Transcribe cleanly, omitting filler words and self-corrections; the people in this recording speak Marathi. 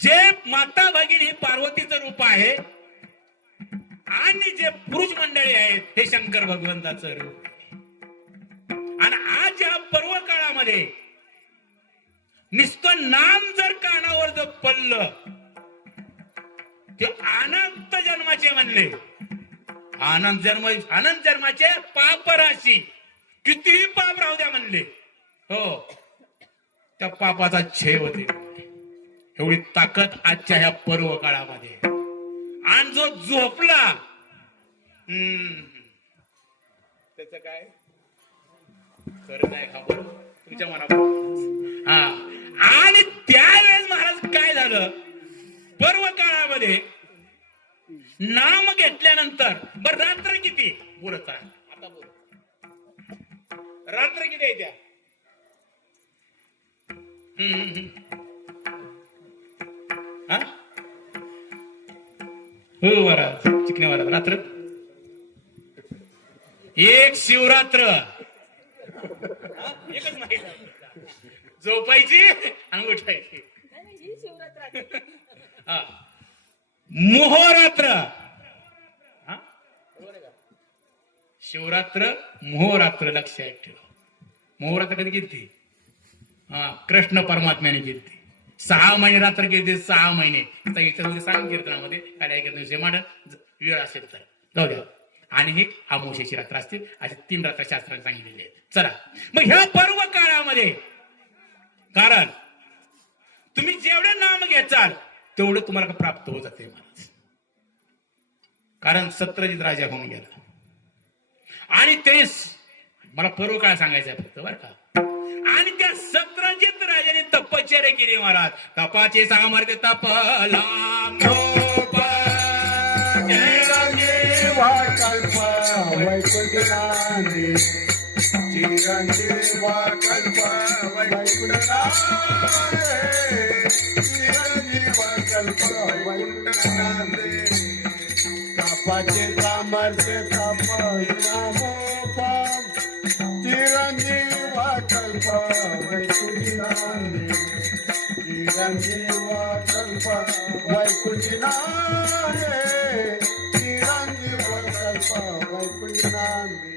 जे माता भगिनी ही पार्वतीचं रूप आहे आणि जे पुरुष मंडळी आहेत हे शंकर भगवंताचं रूप आहे. आणि आज या पर्व काळामध्ये नुसतं नाम जर कानावर जर पडलं ते अनंत जन्माचे म्हणले. अनंत जन्माचे पाप राशी कितीही पाप राहू द्या म्हणले. हो, त्या पापाचा छेद होते. एवढी ताकद आजच्या ह्या पर्व काळामध्ये. आणि जो झोपला त्याच काय खरं नाही खबर तुमच्या मनात. हा, आणि त्यावेळेस महाराज काय झालं, पर्व काळामध्ये नाम घेतल्यानंतर बर रात्र किती बोलत आहे आता बोल, रात्र किती आहे त्या हो महाराज चिकने महाराज रात्र एक शिवरात्र एकच नाही, झोपायची आणि उठायची. मोहरात्र, शिवरात्र मोहरात्र लक्षात ठेव. मोहरात्र कधी केली? कृष्ण परमात्म्याने केली. 6 महिने रात्र केली, 6 महिने सांग कीर्तनामध्ये काय कीर्तन मांड वेळ असेल तर जाऊ द्या. आणि हे अमावस्येची रात्र असते, असे 3 रात्र शास्त्राने सांगितलेले आहेत. चला मग ह्या पर्व काळामध्ये, कारण तुम्ही जेवढे नाम घ्याल तेवढं तुम्हाला प्राप्त होत जाते महाराज. कारण सत्यजित राजा होऊन गेला आणि ते मला पर्व काळ सांगायचं आहे फक्त बरं का. आणि त्या सत्यजित राजाने तपश्चर्या केली महाराज. तपाचे सामर्थ्य तपला वैकुंठनांदे चिरंजीवा कल्प वैकुंठनांदे चिरंजीवा कल्प वैकुंठनांदे तापाचे सामर्थ्य तापनामोपम चिरंजीवा कल्प वैकुंठनांदे चिरंजीवा कल्प वैकुंठनांदे चिरंजीवा कल्प वैकुंठनांदे